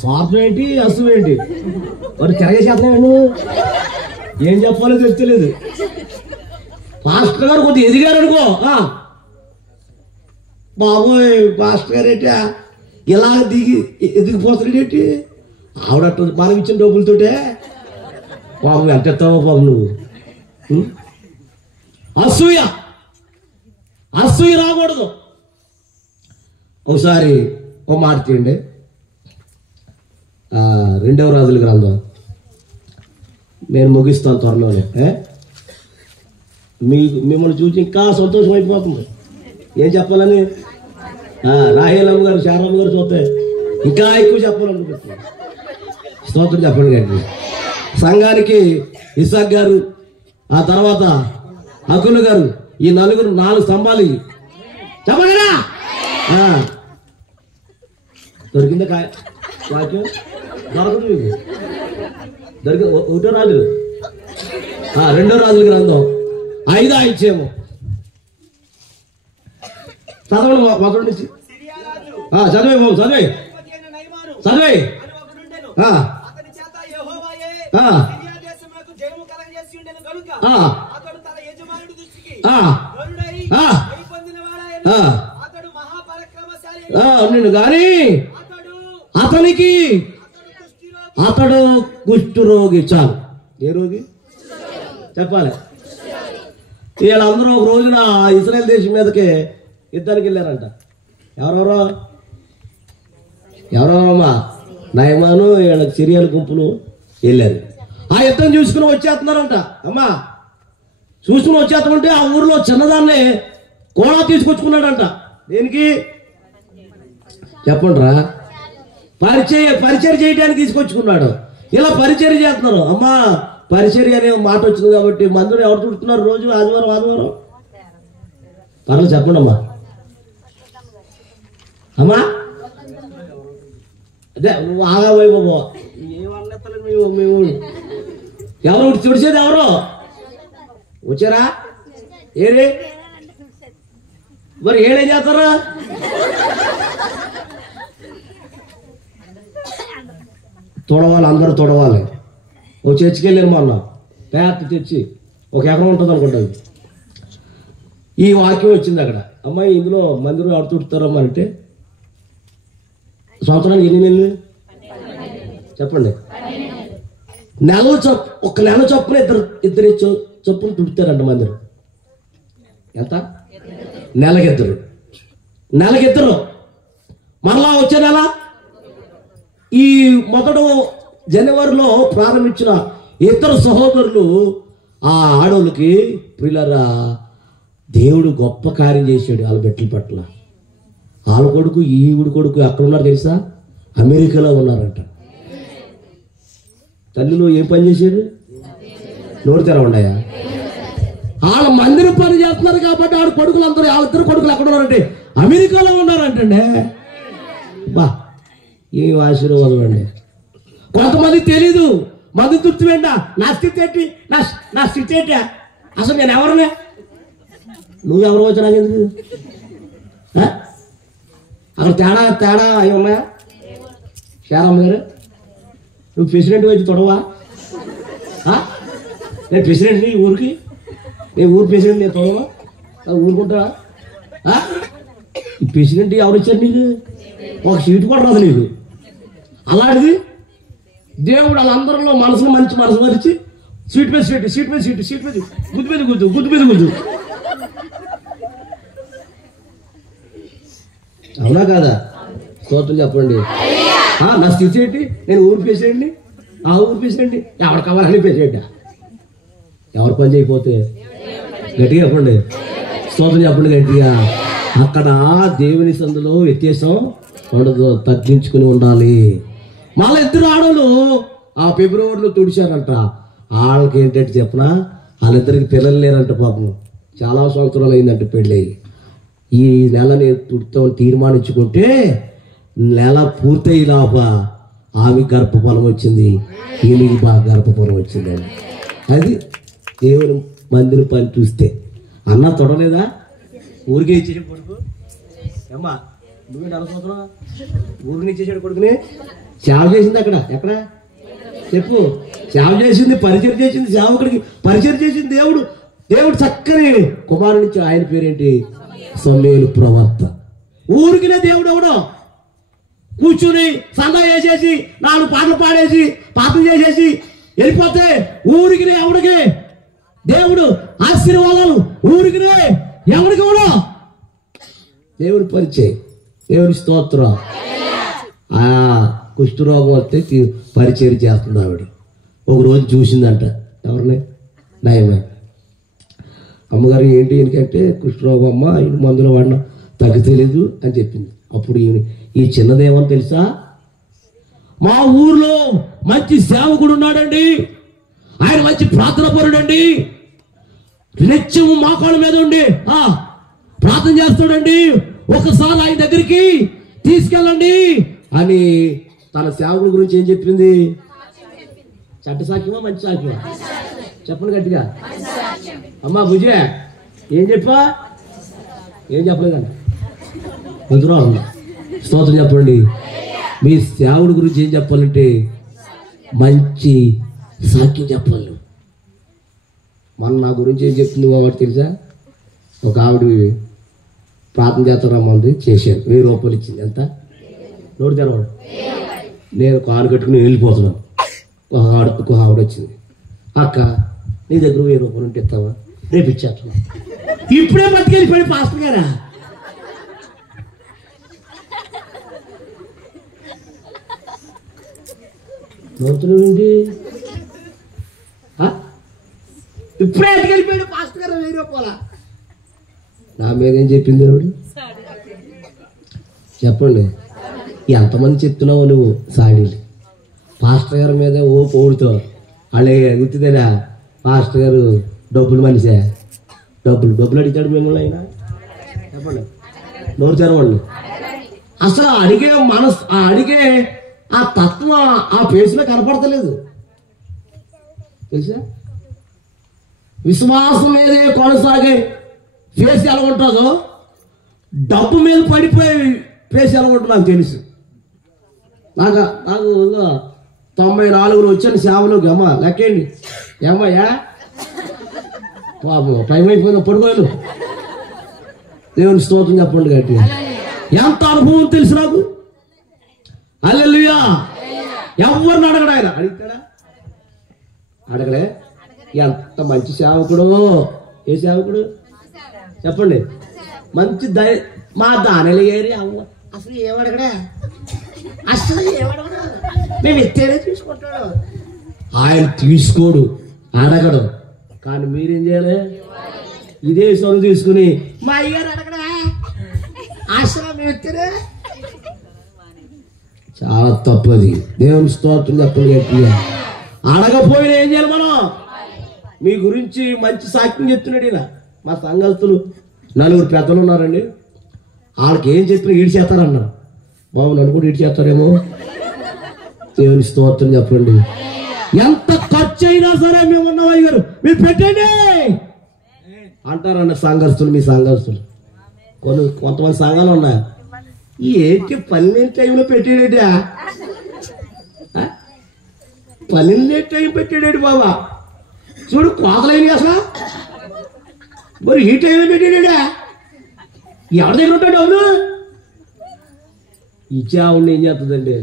స్వార్థం ఏంటి, అసలు ఏంటి? మరి తిరగేసేస్తున్నావు నువ్వు. ఏం చెప్పాలో తెలియలేదు. పాస్టర్ గారు కొద్దిగా ఎదిగారు అనుకో, బాబోయ్ పాస్టర్ గారు ఏంటి ఇలా ఎదిగిపోతున్నాడు ఏంటి? ఆవిడట్టు మనం ఇచ్చిన డబ్బులతోటే బాబు ఎంత ఎత్తావో బాబు నువ్వు. అసూయ రాకూడదు. ఒకసారి ఓ మాట తీయండి, 2వ రాజుల గ్రంథం. నేను ముగిస్తాను త్వరలోనే. మిమ్మల్ని చూసి ఇంకా సంతోషం అయిపోతుంది. ఏం చెప్పాలని రాహేలమ్మ గారు, శారమ్మ గారు చూస్తే ఇంకా ఎక్కువ చెప్పాలనుకుంటున్నాను. స్తోత్రం చెప్పండి గారికి. సంఘానికి ఇసాక్ గారు, ఆ తర్వాత అకులు గారు, ఈ 4 స్తంభాలు చెప్పగలరా? దొరికిందా వాక్యం? దొరకదు మీకు. దొరికి 1వ రాజులు 2వ రాజుల గ్రంథం 5 ఇచ్చేమో చదవండి. 1 నుంచి చదివే బాబు, చదివే. నేను గాని అతడు కుష్ఠరోగి. చాలు. ఏ రోగి చెప్పాలి? వీళ్ళందరూ ఒక రోజున ఇజ్రాయెల్ దేశం మీదకి యుద్ధానికి వెళ్ళారంట. ఎవరెవరమ్మా? నయమాను వీళ్ళకి సిరియన్ గుంపులు వెళ్ళారు. ఆ యుద్ధం చూసుకుని వచ్చేస్తున్నారంట. అమ్మా చూసుకుని వచ్చేస్తుంటే ఆ ఊర్లో చిన్నదాన్ని కోడా తీసుకొచ్చుకున్నాడంట. దేనికి చెప్పండి రా? పరిచయం చేయడానికి తీసుకొచ్చుకున్నాడు. ఇలా పరిచయం చేస్తున్నారు. అమ్మా పరిచర్య అనే మాట వచ్చింది కాబట్టి మందులు ఎవరు చుడుతున్నారు రోజు? ఆదివారం పర్లేదు చెప్పండి అమ్మా. అదే నువ్వు ఆగా వైబాబు మేము ఎవరు తుడిచేది? ఎవరు వచ్చారా? ఏరే మరి ఏడేం చేస్తారా? తొడవాలి, అందరూ తొడవాలి. ఓ చర్చికి వెళ్ళారు మొన్న, పేట తెచ్చి 1 ఎకరం ఉంటుంది అనుకుంటుంది. ఈ వాక్యం వచ్చింది అక్కడ. అమ్మాయి ఇందులో మందిరం ఎవరు తుడుతారమ్మా అంటే సంవత్సరానికి ఎన్ని నెలలు చెప్పండి? ఒక నెల చొప్పున ఇద్దరు చొప్పున తుడుతారంట మందిరం. ఎంత? నెలకిద్దరు. మరలా వచ్చే నెల ఈ మొదటి జనవరిలో ప్రారంభించిన ఇద్దరు సహోదరులు ఆ ఆడోళ్ళకి ప్రియులారా దేవుడు గొప్ప కార్యం చేశాడు. వాళ్ళ బెట్టల పట్ల. వాళ్ళ కొడుకు ఈవిడి కొడుకు అక్కడ ఉన్నారు తెలుసా? అమెరికాలో ఉన్నారంట. తల్లిలో ఏం పని చేశారు? నోరు తెరవండాయా? వాళ్ళ మందిరం పని చేస్తున్నారు కాబట్టి వాళ్ళ కొడుకులు అందరూ, వాళ్ళిద్దరు కొడుకులు ఎక్కడ ఉన్నారంటే అమెరికాలో ఉన్నారంటండి. బా ఏం ఆశీర్వాదం అండి. కొంతమంది తెలీదు. మంది తుర్చివేంట నా స్థితి ఏంటి, నా స్థితి ఏంటి, అసలు నేను ఎవరునే? నువ్వెవరు వచ్చా నాకు ఎందుకు? అక్కడ తేడా అవి ఉన్నాయా? శారమ్మ గారు నువ్వు ప్రెసిడెంట్ వచ్చి తొడవా? నేను ప్రెసిడెంట్ ఈ ఊరికి, నేను ఊరు ప్రెసిడెంట్, నేను తొడవా? ఊరుకుంటావా? ఈ ప్రెసిడెంట్ ఎవరు ఇచ్చారు నీకు? ఒక సీటు కూడా రాదు నీకు. అలాంటిది దేవుడు వాళ్ళందరిలో మంచి మనసు మరిచి సీట్ మీద గుద్దు మీద గుద్దు. అవునా కాదా? స్తోత్రం చెప్పండి. నా స్థితి ఏంటి? నేను ఊరు ప్రెసిడెంట్ని, ఆ ఊరు ప్రెసిడెంట్ని. ఎవరు కావాలని ప్రెసిడెంట్? ఎవరు పని చేయకపోతే గట్టిగా చెప్పండి. స్తోత్రం చెప్పండి గట్టిగా. అక్కడ దేవుని సందులో వ్యత్యాసం ఉండదు, తగ్గించుకుని ఉండాలి. మళ్ళీ ఇద్దరు ఆడోళ్ళు ఆ ఫిబ్రవరిలో తుడిచారంట. వాళ్ళకి ఏంటంటే చెప్పనా, వాళ్ళిద్దరికి పిల్లలు లేరంట. పాపం చాలా సంవత్సరాలు అయిందంట పెళ్ళి. ఈ నెలని తుడుతామని తీర్మానించుకుంటే నెల పూర్తయి లోప ఆమె గర్భఫలం వచ్చింది, ఈమెకి బాగా గర్భఫలం వచ్చిందండి. అది దేవుని మందిని పని చూస్తే. అన్న తొడలేదా? ఊరికే ఇచ్చేసి కొడుకు అమ్మా నువ్వే 40 సంవత్సరం ఊరికి ఇచ్చేసాడు కొడుకుని. సేవ చేసింది అక్కడ ఎక్కడ చెప్పు? సేవ చేసింది, పరిచయం చేసింది, సేవకుడికి పరిచయం చేసింది దేవుడు. దేవుడు చక్కని కుమారుడు నుంచి ఆయన పేరేంటి? సమూయేలు ప్రవక్త. ఊరికినే దేవుడు ఎవడో కూర్చుని సంఘం వేసేసి 4 పాటలు పాడేసి పాటలు చేసేసి వెళ్ళిపోతే ఊరికినే ఎవడికి దేవుడు ఆశీర్వాదాలు? ఊరికినే ఎవడికి ఎవడో దేవుడి పరిచయం, దేవుడి స్తోత్రం. కుష్ఠరోగం వస్తే పరిచయం చేస్తుంది ఆవిడ. ఒక రోజు చూసిందంట ఎవరిని? నయమే. అమ్మగారు ఏంటి ఎందుకంటే కుష్ఠరోగం అమ్మ, ఈ మందులు వాడినా తగ్గలేదు అని చెప్పింది. అప్పుడు ఈ చిన్నదేమని తెలుసా? మా ఊర్లో మంచి సేవకుడు ఉన్నాడండి, ఆయన మంచి ప్రార్థన పరుడండి, నిత్యము మోకాళ్ళ మీద ఉండి ప్రార్థన చేస్తాడండి, ఒకసారి ఆయన దగ్గరికి తీసుకెళ్ళండి అని తన సేవకుడి గురించి ఏం చెప్పింది? చెడ్డ సాక్యమా మంచి సాక్యమా? చెప్పండి గట్టిగా. అమ్మా భుజే ఏం చెప్పా? ఏం చెప్పలేదండి. మందులో స్తోత్రం చెప్పండి. మీ సేవకుడి గురించి ఏం చెప్పాలంటే మంచి సాక్ష్యం చెప్పాలి. మన నా గురించి ఏం చెప్తుంది వాడు తెలుసా? ఒక ఆవిడ ప్రార్థన చేస్తారమ్మంది, చేశాను, 1000 రూపాయలు ఇచ్చింది. ఎంత? నోటి తెరవాడు. నేను కారు కట్టుకుని వెళ్ళిపోతున్నాను. ఒక ఆవిడ వచ్చింది, అక్క నీ దగ్గర 1000 రూపాయలు ఉంటే ఇస్తావా? రేపు ఇచ్చేస్తున్నా. ఇప్పుడే పట్టుకెళ్ళిపోయి పాస్టర్ గారా. నవ్వుతున్నావేంటి? ఇప్పుడే ఎట్టుకెళ్ళిపోయాడు పాస్టర్ గారు 1000 రూపాయల. నా మీద ఏం చెప్పింది ఆవిడ? చెప్పండి. ఎంతమంది చెప్తున్నావు నువ్వు సాడీలు? పాస్టర్ గారి మీద ఓ పౌడుతో వాళ్ళే గుర్తుదేనా? పాస్టర్ గారు డబ్బులు మనిషే, డబ్బులు అడిగాడు మిమ్మల్ని అయినా? చెప్పండి, నోరు తెరవండి. అసలు అడిగే మనసు, అడిగే ఆ తత్వం ఆ ఫేస్లో కనపడతలేదు తెలుసా? విశ్వాసం మీదే కొనసాగే ఫేస్ ఎలా ఉంటుందో డబ్బు మీద పడిపోయే ఫేస్ ఎలా ఉంటుందో నాకు తెలుసు. నాకు 94 వచ్చాను సేవలోకి. అమ్మ లెక్కేయండి ఏమయ్యా పాపం టైం అయిపోయింది, పడుకోలేదు. దేవుని స్తోత్రం చెప్పండి గట్టిగా. ఎంత అనుభవం తెలుసు నాకు. హల్లెలూయా. ఎవరిని అడగడు ఆయన. అడగలే. ఎంత మంచి సేవకుడు. ఏ సేవకుడు చెప్పండి? మంచి మా దానిలో ఏరి అవ్వ అసలు ఏమడగడా, అసలు ఏమడగడా, మేము ఇస్తేనే తీసుకుంటాడు. ఆయన తీసుకోడు, అడగడు. కానీ మీరేం చేయాలి? ఇదే సొలు తీసుకుని మా అయ్యారు అడగడా, అసలు మేము ఇస్తేనే. చాలా తప్పది. దేవుని స్తోత్రం చెప్పండి గట్టిగా. అడగపోయినా ఏం చేయాలి మనం? మీ గురించి మంచి సాక్ష్యం చెప్తున్నాడు ఈయన. మా సంఘస్థులు 4 పెద్దలు ఉన్నారండి, వాళ్ళకి ఏం చెప్పినా ఈడు చేస్తారన్నారు. బాబు నన్ను కూడా ఈడు చేస్తారేమో. దేవుని స్తోత్రం చెప్పండి. ఎంత ఖర్చు అయినా సరే మేము ఉన్నామయ్య గారు మీరు పెట్టండి అంటారన్న సంఘస్థులు. మీ సంఘస్థులు కొంతమంది సంఘాలు ఉన్నాయి. ఏంటి 12 టైంలో పెట్టాడేటా? 12 టైం పెట్టాడు బాబా. చూడు కోతలైనవి అసలు. మరి ఈ టైంలో పెట్టాడా? ఎవరి దగ్గర ఉంటాడు? అవును ఇచ్చా ఉండి ఏం చేస్తుందండి?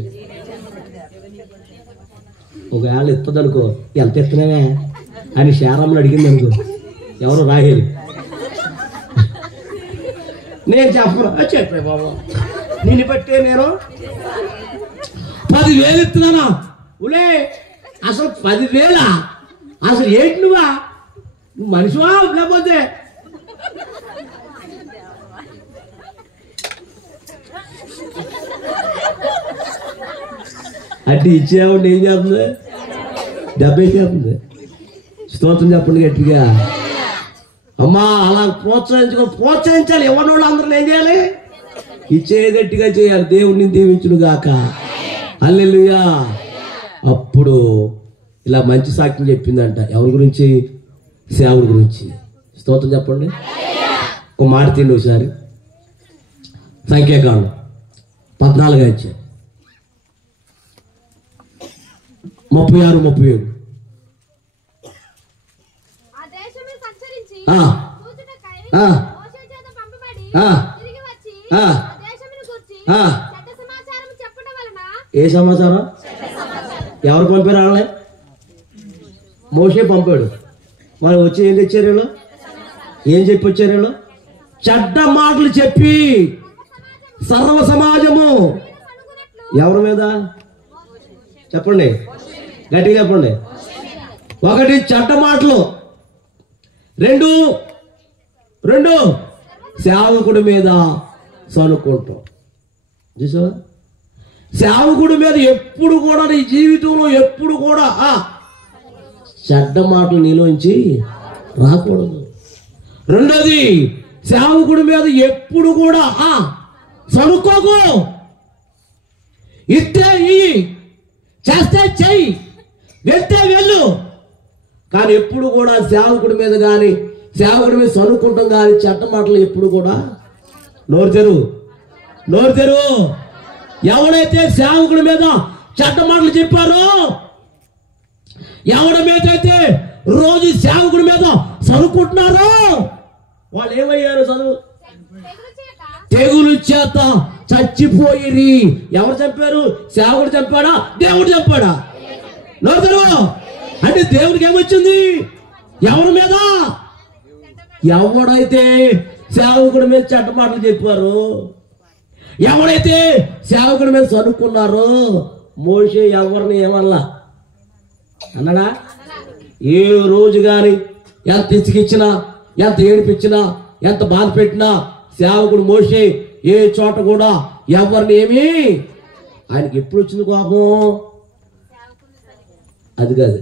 ఒకవేళ ఇస్తుంది అనుకో, ఎంత ఇస్తున్నావే అని శారమ్మని అడిగింది అనుకో, ఎవరు రాహేలి, నేను చెప్పను. చెప్పే బాబు నిన్ను బట్టే నేను 10,000 ఇస్తున్నానా? ఉలే అసలు 10,000 అసలు ఏంటి నువ్వు మనిషివా లేకపోతే? అంటే ఇచ్చేవాడి ఏం చేస్తుంది? 70 చేస్తుంది. స్తోత్రం చెప్పండి గట్టిగా. అమ్మా అలా ప్రోత్సహించాలి. ఎవరి వాళ్ళు అందరూ ఏం చేయాలి? ఇచ్చే గట్టిగా చేయాలి. దేవుడిని దీవించును గాక. హల్లెలూయా. అప్పుడు ఇలా మంచి సాక్ష్యం చెప్పిందంట. ఎవరి గురించి? సేవకుడి గురించి. స్తోత్రం చెప్పండి. ఒక మాట తిండి ఒకసారి. సంఖ్యాకాండం 14 వచ్చాయి 36, 37. ఏ సమాచారం? ఎవరు పంపారు? వాళ్ళే మోషే పంపాడు. మరి వచ్చి ఏం తెచ్చారు వీళ్ళు? ఏం చెప్పి వచ్చారు వీళ్ళు? చెడ్డ మాటలు చెప్పి సర్వ సమాజము ఎవరి మీద? చెప్పండి, గట్టిగా చెప్పండి. 1 చెడ్డ మాటలు, 2 సేవకుడి మీద సనుక్కుంటాం. చూసావా? సేవకుడి మీద ఎప్పుడు కూడా నీ జీవితంలో ఎప్పుడు కూడా చెడ్డ మాటలు నీలోంచి రాకూడదు. 2ది, సేవకుడి మీద ఎప్పుడు కూడా సనుక్కోకు. ఇస్తే ఇయ్యి, చేస్తే చెయ్యి, వెళ్తే వెళ్ళు. కానీ ఎప్పుడు కూడా సేవకుడి మీద కానీ సేవకుడి మీద సనుక్కుంటాం కానీ చెడ్డ మాటలు ఎప్పుడు కూడా నోరు తెరువు. ఎవడైతే సేవకుడి మీద చెడ్డ మాటలు చెప్పారో, ఎవడి మీద అయితే రోజు సేవకుడి మీద సనుక్కుంటున్నారో వాళ్ళు ఏమయ్యారు? తెగులు చేత చచ్చిపోయిరి. ఎవరు చంపారు? సేవకుడు చంపాడా? దేవుడు చంపాడా? నోరు తెరువు. అంటే దేవుడికి ఏమొచ్చింది? ఎవరి మీద? ఎవడైతే సేవకుడి మీద చెడ్డ మాటలు చెప్పారో, ఎవడైతే సేవకుడి మీద చదువుకున్నారో, మోషే ఎవరిని ఏమల్లా అన్నాడా? ఏ రోజు గాని ఎంత ఇచ్చికిచ్చినా, ఎంత ఏడిపించినా, ఎంత బాధ పెట్టినా సేవకుడు మోషే ఏ చోట కూడా ఎవరిని ఏమి ఆయనకి ఎప్పుడు వచ్చింది కోపం? అది కాదు,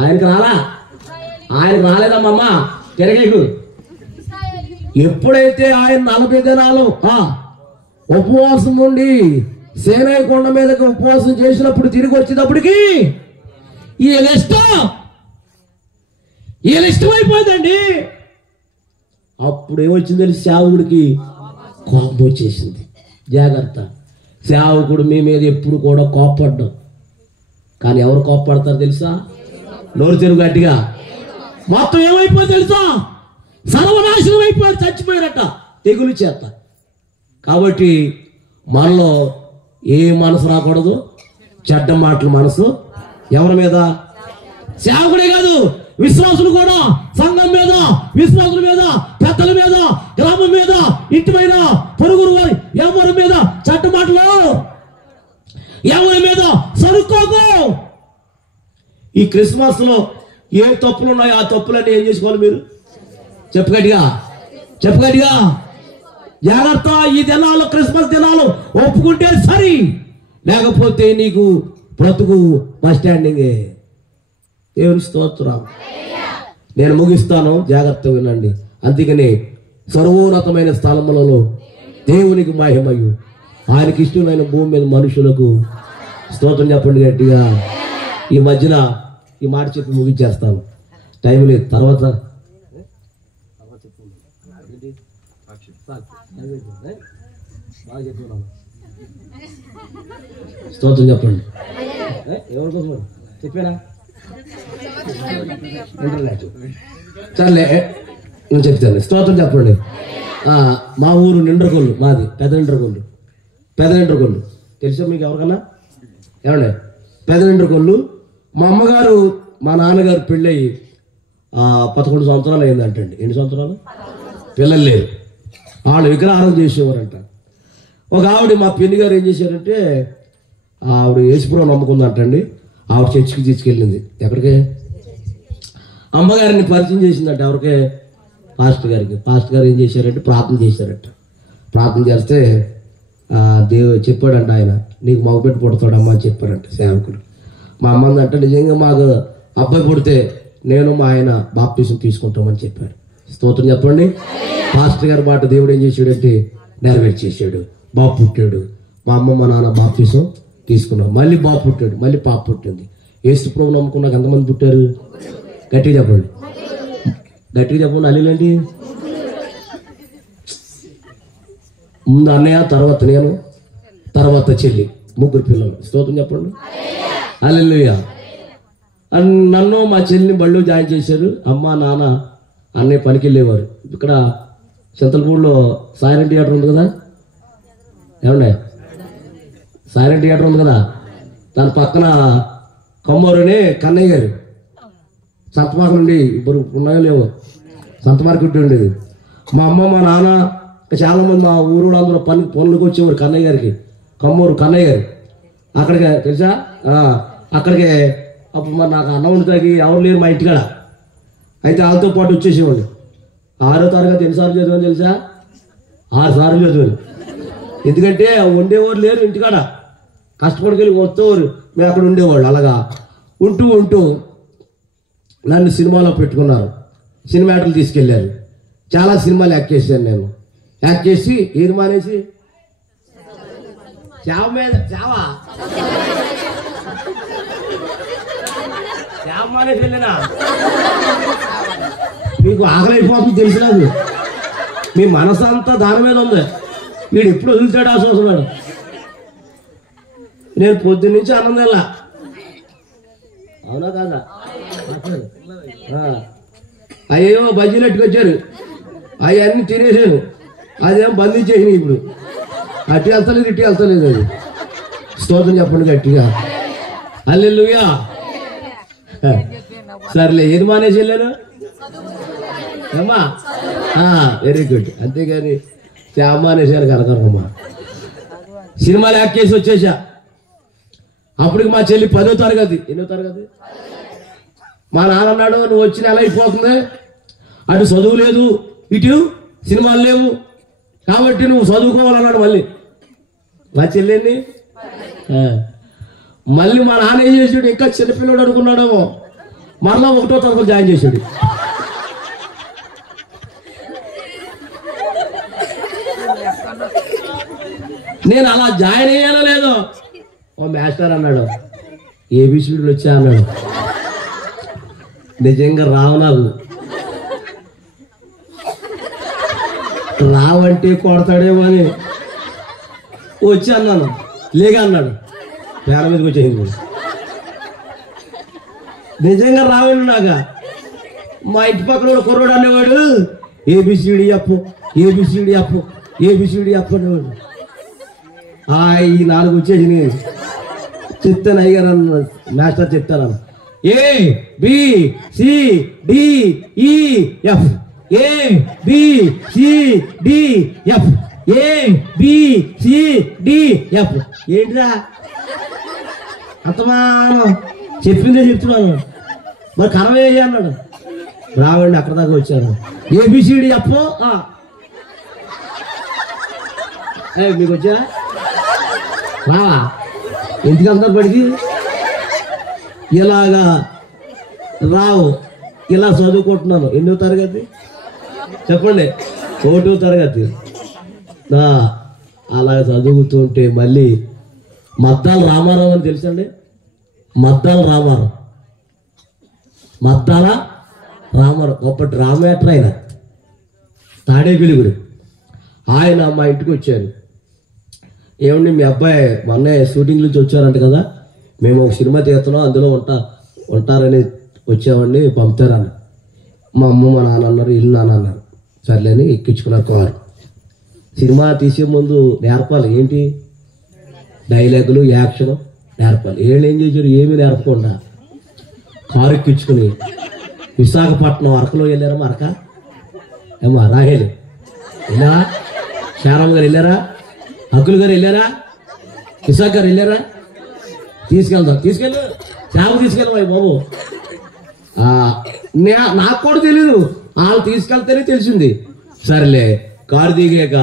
ఆయనకు రాలేదమ్మా తిరగేకు. ఎప్పుడైతే ఆయన 40 దినాలు ఉపవాసం ఉండి సేనాయి కొండ మీదకి ఉపవాసం చేసినప్పుడు తిరిగి వచ్చేటప్పటికి ఈయన ఇష్టమైపోయిందండి. అప్పుడు ఏమొచ్చింది తెలిసి సేవకుడికి కోపం వచ్చేసింది. జాగ్రత్త, సేవకుడు మీ మీద ఎప్పుడు కూడా కోపపడ్డాం. కానీ ఎవరు కోపపడతారు తెలుసా? నోరు తెరువు గట్టిగా. మొత్తం ఏమైపోయింది తెలుసా? సర్వనాశనం అయిపోయారు, చచ్చిపోయారట తెగులు చేత. కాబట్టి మనలో ఏ మనసు రాకూడదు? చెడ్డ మాటల మనసు. ఎవరి మీద? సేవకుడే కాదు, విశ్వాసులు కూడా. సంఘం మీద, విశ్వాసుల మీద, పెద్దల మీద, గ్రామం మీద, ఇంటి మీద, పొరుగురు వారి ఎవరి మీద చెడ్డ మాటలు, ఎవరి మీద సరుక్కోకు. ఈ క్రిస్మస్ లో ఏ తప్పులు ఉన్నాయో ఆ తప్పులన్నీ ఏం చేసుకోవాలి మీరు? చెప్పు గట్టిగా. జాగ్రత్త. ఈ దినాలు, క్రిస్మస్ దినాలు ఒప్పుకుంటే సరి, లేకపోతే నీకు బ్రతుకు బస్ స్టాండింగే. దేవుని స్తోత్రం. నేను ముగిస్తాను, జాగ్రత్తగా వినండి. అందుకని సర్వోన్నతమైన స్థలములలో దేవునికి మహిమయు, ఆయనకి ఇష్టమైన భూమి మీద మనుషులకు స్తోత్రం చెప్పండి గట్టిగా. ఈ మధ్యన ఈ మాట చెప్పి ముగించేస్తాను, టైం లేదు. తర్వాత స్తోత్రం చెప్పండి. ఎవరి కోసం చెప్పారా? సర్లే, నేను చెప్తాను. స్తోత్రం చెప్పండి. మా ఊరు నిండ్రకొల్లు, మాది పెద్ద నిండ్రకొల్లు. తెలుసా మీకు ఎవరికన్నా? ఏమండి, పెద్ద నిండ్రకొల్లు. మా అమ్మగారు మా నాన్నగారు పెళ్ళయి 11 సంవత్సరాలు అయిందంటండి. ఎన్ని సంవత్సరాలు? పిల్లలు లేరు. వాళ్ళు విగ్రహారం చేసేవారంట. ఒక ఆవిడ, మా పిన్ని గారు ఏం చేశారంటే, ఆవిడ యేసుప్రభువుని నమ్ముకుందంటండి. ఆవిడ చర్చికి తీసుకెళ్ళింది. ఎక్కడికి? అమ్మగారిని పరిచయం చేసిందంట. ఎవరికే? పాస్టర్ గారికి. పాస్టర్ గారు ఏం చేశారంటే ప్రార్థన చేశారట. ప్రార్థన చేస్తే దేవుడు చెప్పాడంట, ఆయన నీకు మగబిడ్డ పుడతాడమ్మా అని చెప్పారంట సేవకుడు. మా అమ్మందంట, నిజంగా మాకు అబ్బాయి పుడితే నేను మా ఆయన బాప్టిజం తీసుకుంటామని చెప్పారు. స్తోత్రం చెప్పండి. పాస్టర్ గారి మాట దేవుడు ఏం చేశాడంటే నెరవేర్చేసాడు. బాబు పుట్టాడు. మా అమ్మ మా నాన్న బాప్టిజం తీసుకున్నాం. మళ్ళీ బాబు పుట్టాడు, మళ్ళీ పాప పుట్టింది. యేసు ప్రభువుని నమ్ముకున్నాక ఎంతమంది పుట్టారు? గట్టిగా చెప్పండి. అల్లేంటి? ముందు అన్నయ్య, తర్వాత నేను, తర్వాత చెల్లి, ముగ్గురు పిల్లలు. స్తోత్రం చెప్పండి. హల్లెలూయా. నన్ను మా చెల్లిని బళ్ళు జాయిన్ చేశారు. అమ్మ నాన్న అన్నయ్య పనికి వెళ్ళేవారు. ఇక్కడ చింతలపూడిలో సాయిరెంట్ థియేటర్ ఉంది కదా, ఏమన్నా సాయిరెంట్ థియేటర్ ఉంది కదా, దాని పక్కన కొమ్మూరుని కన్నయ్య గారు సంతమార్కెట్ నుండి ఇప్పుడు ఉన్నాయో లేవో సంత మార్కెట్ ఉండేది. మా అమ్మ మా నాన్న చాలా మంది మా ఊరు అందరూ పనులకు వచ్చేవారు కన్నయ్య గారికి, కొమ్మూరు కన్నయ్య గారు. అక్కడికి తెలుసా, అక్కడికి అప్పుడు మరి నాకు అన్నం వండుతాకి ఎవరు లేరు మా ఇంటికాడ. అయితే వాళ్ళతో పాటు వచ్చేసేవాళ్ళు. 6వ తరగతి ఎన్నిసార్లు చదివాను తెలుసా? 6 సార్లు చదివాను. ఎందుకంటే వండేవారు లేరు ఇంటికాడ, కష్టపడికెళ్ళి వస్తేవారు, మేము అక్కడ ఉండేవాళ్ళు. అలాగా ఉంటూ ఉంటూ నన్ను సినిమాలో పెట్టుకున్నారు, సినిమాటలు తీసుకెళ్ళారు. చాలా సినిమాలు యాక్ట్ చేశాను నేను. యాక్ట్ చేసి ఏది మానేసి చావ మీద చావ మానేసి వెళ్ళినా. మీకు ఆకలి అయిపోతుంది తెలిసినది, మీ మనసు అంతా దాని మీద ఉంది. వీడు ఎప్పుడు వదులుతాడు ఆ చూస్తున్నాడు. నేను పొద్దున్న నుంచి అన్నం తినలా. అవునా కాదా? అయ్యో బజ్జీలు ఎట్టుకొచ్చారు, అవన్నీ తినేసాను. అదేం బంధించేసినాయి. ఇప్పుడు అట్టి వెళ్తలేదు ఇట్టి వెళ్తలేదు. అది స్తోత్రం చెప్పండి గట్టిగా. హల్లెలూయా. సర్లే, ఏది మానేసి వెళ్ళాను అమ్మా? Very good. అంతేగాని మానేసాను కనకరమ్మా. సినిమాలు యాక్ట్ చేసి వచ్చేసా. అప్పటికి మా చెల్లి 10వ తరగతి. ఎన్నో తరగతి? మా నాన్న అన్నాడు, నువ్వు వచ్చిన ఎలా అయిపోతుంది, అటు చదువు లేదు ఇటు సినిమాలు లేవు కాబట్టి నువ్వు చదువుకోవాలన్నాడు. మళ్ళీ మా చెల్లిని మళ్ళీ మా నాన్న ఏం చేసాడు, ఇంకా చిన్నపిల్లడు అనుకున్నాడేమో, మరలా 1వ తరగతి జాయిన్ చేశాడు. నేను అలా జాయిన్ అయ్యానో లేదో, ఓ మాస్టర్ అన్నాడు, ఏబిసిడీలు వచ్చా అన్నాడు. నిజంగా రావు, నాకు రావంటే కొడతాడేమో అని వచ్చి అన్నాను. లేగా అన్నాడు, పేర మీదకి వచ్చేసింది. నిజంగా రావండి. నాక మా ఇంటి పక్కన కుర్రోడు అనేవాడు, ఏబిసిడి అప్పు ఏబిసిడి అప్పు ఏబిసిడి అప్పు అనేవాడు. ఈ 4 వచ్చేసి చెప్తాను అయ్యారు మాస్టర్, చెప్తాను. A B C D E F, A B C D F, A B C D F. ఏంటిదా అంతమా చెప్పిందే చెప్తున్నాను, మరి కనవే అన్నాడు. రావండి, అక్కడ దాకా వచ్చాను. A B C D F. మీకు వచ్చా రావా? ఎందుకు అందరు పడికి ఇలాగా రావు. ఇలా చదువుకుంటున్నాను. ఎన్నో తరగతి చెప్పండి? 1వ తరగతి. అలా చదువుతుంటే మళ్ళీ మద్దాల రామారావు అని తెలుసండి? మద్దాల రామారావు, మద్దాల రామారావు గొప్ప డ్రామా యాక్టర్. ఆయన తాడేపల్లిగుడు. ఆయన మా ఇంటికి వచ్చారు. ఏమండి మీ అబ్బాయి మొన్నే షూటింగ్ నుంచి వచ్చారంట కదా, మేము ఒక సినిమా తీస్తున్నాం, అందులో ఉంటారని వచ్చామండి, పంపుతారన్న. మా అమ్మ మా నాన్న అన్నారు, ఇల్లు నాన్న అన్నారు. సర్లేని ఎక్కించుకున్నారు కారు. సినిమా తీసే ముందు నేర్పాలి, ఏంటి డైలాగులు, యాక్షన్ నేర్పాలి. ఏం చేశారు, ఏమీ నేర్పకుండా కారు ఎక్కించుకుని విశాఖపట్నం అరకులో వెళ్ళారమ్మా. అరక ఏమో రాహేలు వెళ్ళారా? శారమ్మ గారు వెళ్ళారా? అక్కులు గారు వెళ్ళారా? విశాఖ గారు వెళ్ళారా? తీసుకెళ్తాం, తీసుకెళ్ళు శామ తీసుకెళ్ళమా బాబు. నాకు కూడా తెలీదు, వాళ్ళు తీసుకెళ్తేనే తెలిసింది. సరేలే, కారు దిగాక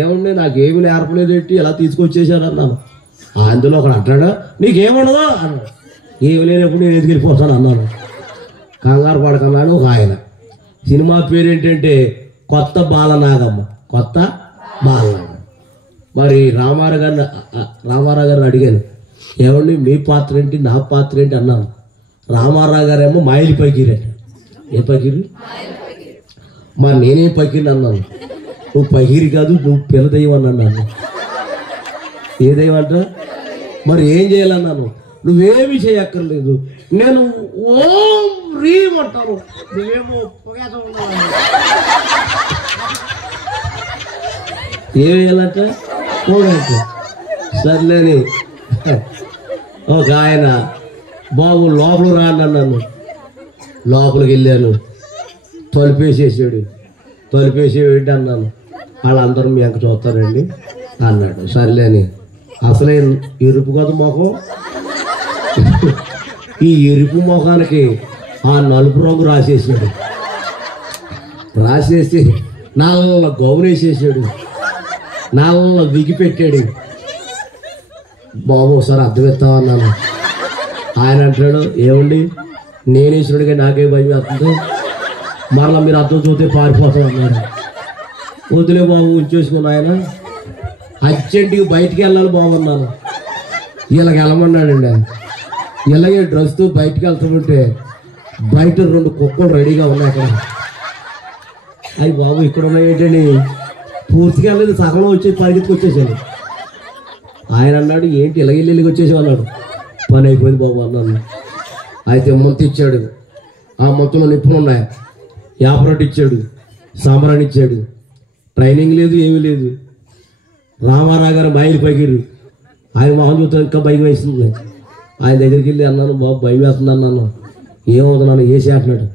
ఏముంది, నాకు ఏమి నేర్పలేదు ఏంటి, ఎలా తీసుకొచ్చేసాడు అన్నాను. అందులో ఒకడు అంటాడు, నీకేముండదు అన్నాడు. ఏమి లేనప్పుడు నేను ఎదుగు వెళ్ళిపోతాను అన్నాను. కంగారు పడకన్నాడు ఒక ఆయన. సినిమా పేరు ఏంటంటే కొత్త బాలనాగమ్మ. కొత్త బాలనాగమ్మ. మరి రామారావు గారిని అడిగాను, ఏమండి మీ పాత్ర ఏంటి, నా పాత్ర ఏంటి అన్నాను. రామారావు గారేమో మాయిలి పకీరు. ఏ పకీరు? మరి నేనేం పకీరు అన్నాను. నువ్వు పకీరు కాదు, నువ్వు పిల్లదయ్యం అన్నాను. ఏదేమంట మరి ఏం చేయాలన్నాను, నువ్వేమి చేయక్కర్లేదు, నేను ఓం హ్రీం అంటాను, నువ్వేమో ఏం వేయాలంట పోగంట. సర్లేని ఒక ఆయన బాబు లోపల రాండి అన్నాను, లోపలికి వెళ్ళాను, తలుపేసేసాడు. తలుపేసి ఏంటి అన్నాను, వాళ్ళందరూ మీ అంక చూస్తారండి అన్నాడు. సర్లేని అసలే ఎరుపు కదా మొఖం, ఈ ఎరుపు మొఖానికి ఆ నలుపు రంగు రాసేసాడు. రాసేసి నల్ల గౌన్ వేసేసాడు, నల్ల విగి పెట్టాడు. బాబు ఒకసారి అర్థం ఇస్తామన్నాను. ఆయన అంటాడు, ఏమండి నేనేసినట్టుగా నాకే భయం వేస్తుంది, మరలా మీరు అర్థం చూస్తే పారిపోతాం అన్నాడు. వదిలే బాబు ఉంచేసుకున్న ఆయన, అర్జెంటుగా బయటికి వెళ్ళాలి బాగున్నాను. ఇలాగ వెళ్ళమన్నాడండి. ఇలాగే డ్రెస్తో బయటికి వెళ్తామంటే బయట 2 కుక్కలు రెడీగా ఉన్నాయి అక్కడ. అయ్యి బాబు ఇక్కడ ఉన్నాయి ఏంటండి, పూర్తిగా వెళ్ళలేదు, సగంలో వచ్చేసి పరిగెత్తుకు వచ్చేసాను. ఆయన అన్నాడు, ఏంటి ఇలాగ వెళ్ళి వచ్చేసావు అన్నాడు. పని అయిపోయింది బాబు అన్నాను. అయితే మొత్తం ఇచ్చాడు, ఆ మొత్తంలో నిప్పులు ఉన్నాయి. యాపరట్ ఇచ్చాడు, సాంబ్రాన్ని ఇచ్చాడు. ట్రైనింగ్ లేదు, ఏమీ లేదు. రామారావు గారు మైలు పైకిరు, ఆయన మొహం చూస్తే ఇంకా భయం వేస్తుంది. ఆయన దగ్గరికి వెళ్ళి అన్నాను, బాబు భయం వేస్తుంది అన్నాను. ఏమవుతున్నాను, వేసి అంటున్నాడు.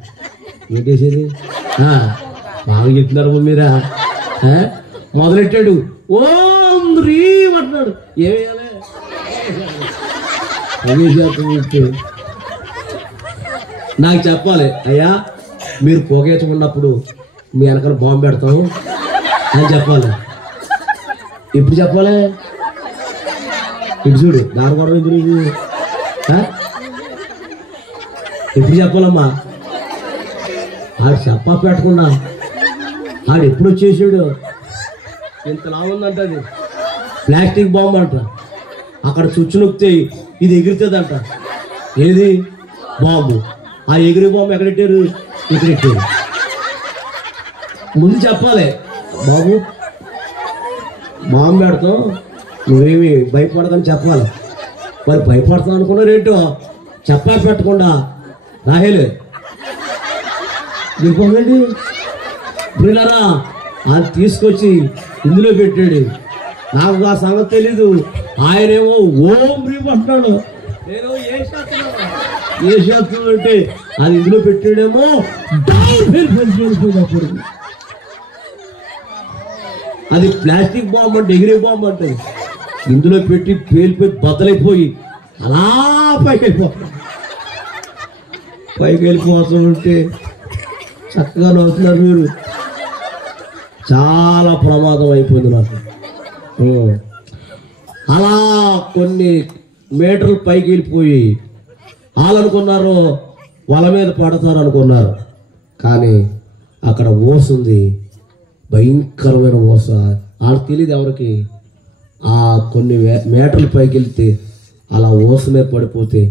ఏంటి వేసేది, బాగా చెప్తున్నారు మీరా. మొదలెట్టాడు, ఓం హ్రీం అంటున్నాడు. ఏమేయాలి నాకు చెప్పాలి, అయ్యా మీరు పొగేసుకున్నప్పుడు మీ వెనకాల బాంబు పెడతాము అని చెప్పాలి. ఇప్పుడు చెప్పాలి, ఇటు చూడు దాని కూడా ఇప్పుడు చెప్పాలమ్మా. ఆడు చెప్పా పెట్టకుండా ఆడు ఎప్పుడు వచ్చేసాడు. ఇంతలా ఉందంట, అది ప్లాస్టిక్ బాంబు అంట. అక్కడ చుచ్చు నొక్కితే ఇది ఎగురుతుందంట. ఏది బాంబు, ఆ ఎగిరి బాంబు ఎక్కడెట్టారు, ఎక్కడెట్టారు. ముందు చెప్పాలి, బాబు బాంబు పెడతాం, నువ్వేమి భయపడదని చెప్పాలి. మరి భయపడతాను అనుకున్నారు ఏంటో, చెప్పా పెట్టకుండా రాహేలే చెప్పండి. పిల్లరా అది తీసుకొచ్చి ఇందులో పెట్టాడు. నాకు ఆ సంగతి తెలీదు. ఆయనేమో ఓం హ్రీం అంటున్నాడు, నేను ఏ శాస్త్రం అంటే అది ఇందులో పెట్టాడేమో. అది ప్లాస్టిక్ బాంబు అంటే ఎగిరే బాంబు అంటే ఇందులో పెట్టి పేలిపోయి బద్దలైపోయి అలా పైకి వెళ్ళిపోతాం. పైకి వెళ్ళిపోతుంటే చక్కగా నవ్వుతున్నారు మీరు. చాలా ప్రమాదం అయిపోయింది నాకు. అలా కొన్ని మీటర్లు పైకి వెళ్ళిపోయి వాళ్ళనుకున్నారు వాళ్ళ మీద పడతారు అనుకున్నారు. కానీ అక్కడ ఓసుంది, భయంకరమైన ఓస. వాళ్ళకి తెలియదు ఎవరికి. ఆ కొన్ని మీటర్లు పైకి వెళ్తే అలా ఓస మీద పడిపోతే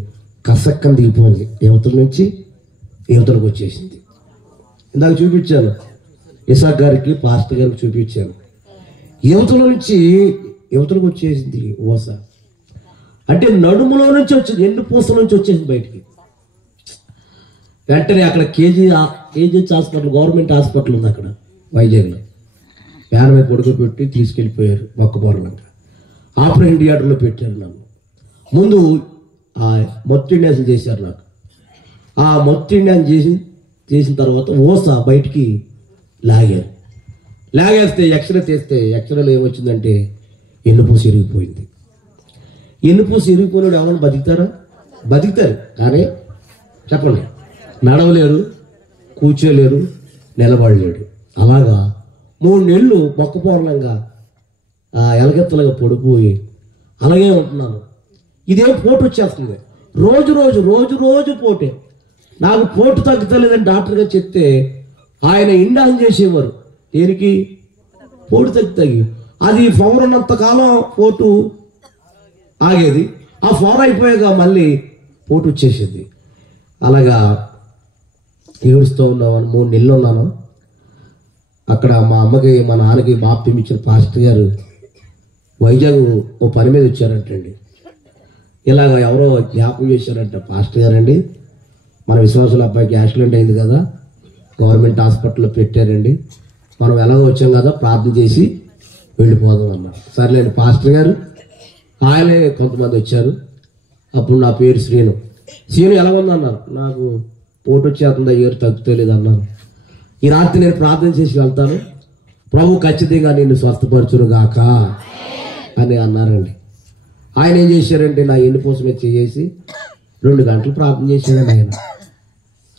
కసక్కని దిగిపోయింది. యువతల నుంచి యువతలకు వచ్చేసింది. ఇందాక చూపించాను, ఇసాక్ గారికి పాస్టర్ గారికి చూపించాను. యువతల నుంచి యువతలకు వచ్చేసింది ఓస. అంటే నడుములో నుంచి వచ్చింది, ఎండు పూసల నుంచి వచ్చేసింది బయటికి. వెంటనే అక్కడ కేజీహెచ్ హాస్పిటల్, గవర్నమెంట్ హాస్పిటల్ ఉంది అక్కడ వైజాగ్లో. పేర మీద పడుకోబెట్టి తీసుకెళ్ళిపోయారు బొక్కబోరలంగా. ఆపరేషన్ థియేటర్లో పెట్టారు నన్ను. ముందు మొత్తం ఇండియాస్ చేశారు నాకు. ఆ మొత్తం ఇండియాన్ చేసిన తర్వాత ఓస బయటికి లాగేస్తే ఎక్స్రే తీస్తే ఎక్స్రేలో ఏమొచ్చిందంటే ఎన్నుపూస ఇరిగిపోయింది. ఎన్నుపూస ఇరిగిపోయినాడు ఎవరైనా బతుకుతారా? బతుకుతారు, కానీ చెప్పండి, నడవలేరు, కూర్చోలేరు, నిలబడలేడు. అలాగా 3 నెలలు బొక్కపూర్ణంగా ఎలగెత్తలుగా పడిపోయి అలాగే ఉంటున్నాను. ఇదేం పోటు వచ్చేస్తుంది, రోజు పోటే. నాకు పోటు తగ్గుతలేదని డాక్టర్ గారు చెప్తే ఆయన ఇండాన్ చేసేవారు. దేనికి? పోటు తగ్గి అది ఫౌర్ ఉన్నంత కాలం పోటు ఆగేది. ఆ ఫౌర్ అయిపోయాక మళ్ళీ పోటు వచ్చేసేది. అలాగా ఏడుస్తూ ఉన్నాను. 3 నెలలు ఉన్నాను అక్కడ. మా అమ్మకి మా నాన్నకి బాప్తిసం ఇచ్చిన పాస్టర్ గారు వైజాగ్ ఓ పని మీద వచ్చారంటండి. ఇలాగ ఎవరో జ్ఞాపకం చేశారంట, పాస్టర్ గారండి మన విశ్వాసుల అబ్బాయికి యాక్సిడెంట్ అయింది కదా, గవర్నమెంట్ హాస్పిటల్లో పెట్టారండి, మనం ఎలాగో వచ్చాం కదా ప్రార్థన చేసి వెళ్ళిపోదాం అన్నారు. సర్లేండి పాస్టర్ గారు ఆయనే కొంతమంది వచ్చారు. అప్పుడు నా పేరు శ్రీను ఎలాగుందన్నారు. నాకు పోటు వచ్చేస్తుంది, ఏరు తగ్గుతలేదు అన్నారు. ఈ రాత్రి నేను ప్రార్థన చేసి వెళ్తాను, ప్రభు ఖచ్చితంగా నిన్ను స్వస్థపరచును గాక అని అన్నారండి. ఆయన ఏం చేశారంటే నా ఎన్నిపోసం మీద చేసి 2 గంటలు ప్రార్థన చేశాడండి. ఆయన